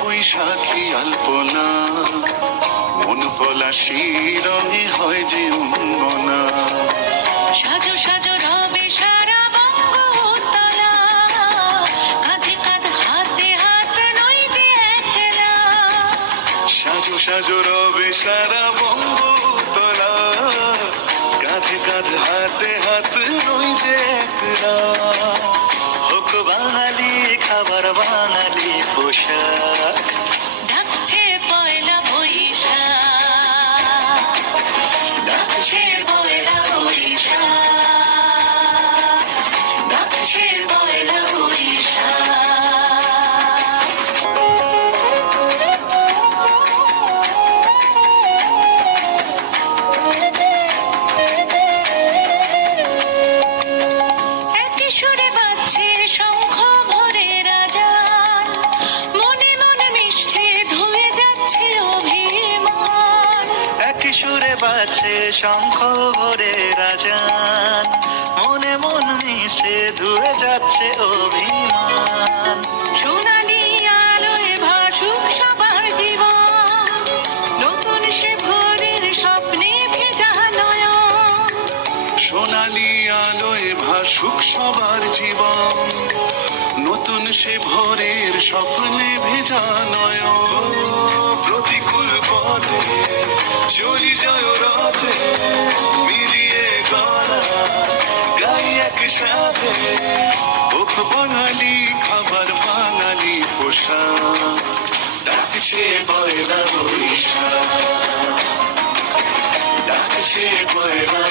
বৈশাখী আলপনা। মন পলাশি রঙে হয় যে উন্মনা। সাজো সাজো রবে সারা বঙ্গতলা কাঁধে কাঁধ হাতে হাত নই যে একলা। সাজো সাজো রবে সারা বঙ্গতলা কাঁধে কাঁধে হাতে হাত রই যে একলা। হোক বাঙালি খাবার বাঙালি। পোশাক ডাকছে পয়লা বৈশাখ। ডাকছে বাজছে শঙ্খ ভরে রাজান মনে মন মিশে ধুয়ে যাচ্ছে অভিমান। সোনালি আলোয় ভাসুক সবার জীবন। নতুন সে ভোরের স্বপ্নে ভেজা নয়ন। সোনালি আলোয় ভাসুক সবার জীবন। নতুন সে ভোরের স্বপ্নে ভেজা নয় প্রতিকূল পথে চলি যায় রথে মিলিয়ে গলা গাই একসাথে ওখ বাঙালি খাবার বাঙালি পোষা ডাকছে বয়লা বৈশাখ ডাকছে পয়লা